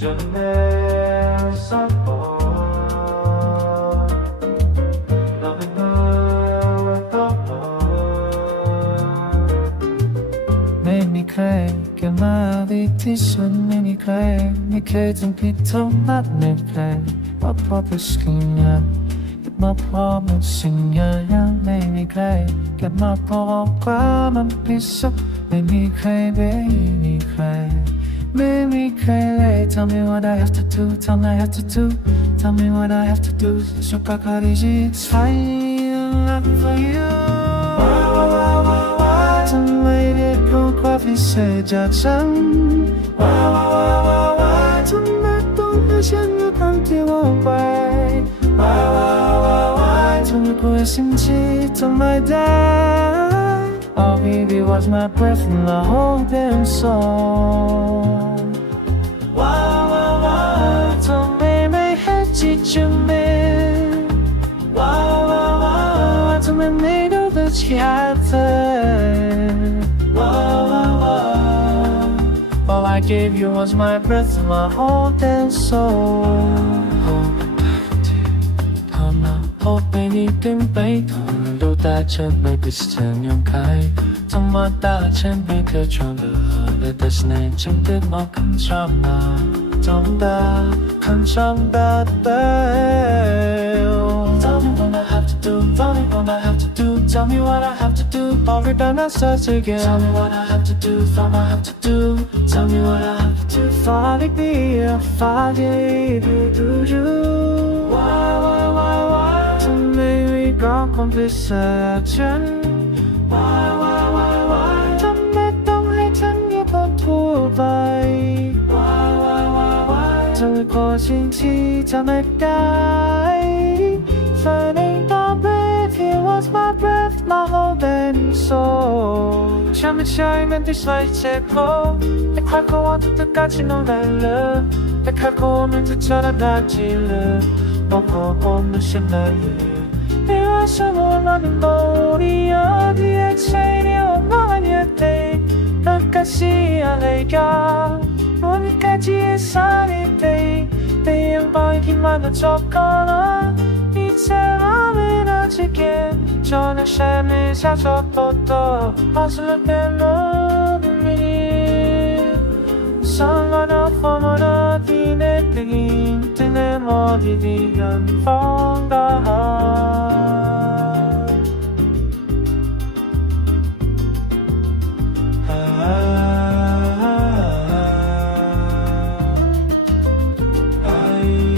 좀 내서 너는 너와 또ไม่มีใครเกิดมาดีที่สุดไม่มีใครไม่เคยทำผิดเท่านั้นในใครว่าพอเป็นสิ่งอย่างมาพอเป็นสิ่งอย่างไม่มีใครเกิดมาพอความมันพิเศษไม่มีใครไม่มีใครไม่มีใครเลย Tell me what I have to do Tell me I have to do Tell me what I have to do 촉각거리지 Silent for youทำไมเด็กพวกความพิเศษจากฉันทำไมต้องให้ฉันอยู่คนที่ว่างไปทำไมพูดสิ่งที่ทำไม่ได้ Oh baby was my breath in the whole damn song ทำไมไม่ให้จิตจะมีทำไมไม่ดูแต่ที่หาเธอ All I gave you was my breath and my whole damn soul ทำมาพบไปนี่ถึงไปทนดูแต่ฉันไม่เป็นเสียงยังใครธรรมดาฉันไม่เคยชอบเลยแต่ฉันเองฉันติดมองคำชอบมาจำได้คำชอบได้แต่ Tell me what I have to do Tell me what I have to do Tell me what I have to do Every time I start again Tell me what I have to do Tell me I have to do Tell me what I have to do Falling be a falling do you Why ทำไมไม่ก็คงพิเศษฉัน Why ทำไมต้องให้ฉันอยู่บนทั่วไป เธอก็สิ่งที่ทำไม่ได้ Finding the breath Here was my breath My whole body soul ฉันไม่ใช่แม้แต่ใส่เจ็บปวดแต่ใครก็ว่าทุกการที่น้องได้เลยแต่ใครก็ว่ามันจะเจอได้จริงเลยบอกว่ามันฉันได้ไม่ว่าฉันว่ามันเป็นบ่ดีที่ใช่เนี่ยว่ามันยังได้รักกันสิอะไรกัน너니까지 살이 돼 양방이만 적거나 이제 마음을 아직에 전에 샘을 사서부터 맛을 빼놓는 Someone up for my 어디 내 뜨긴 뜨는 어디 뒤간 펑다 I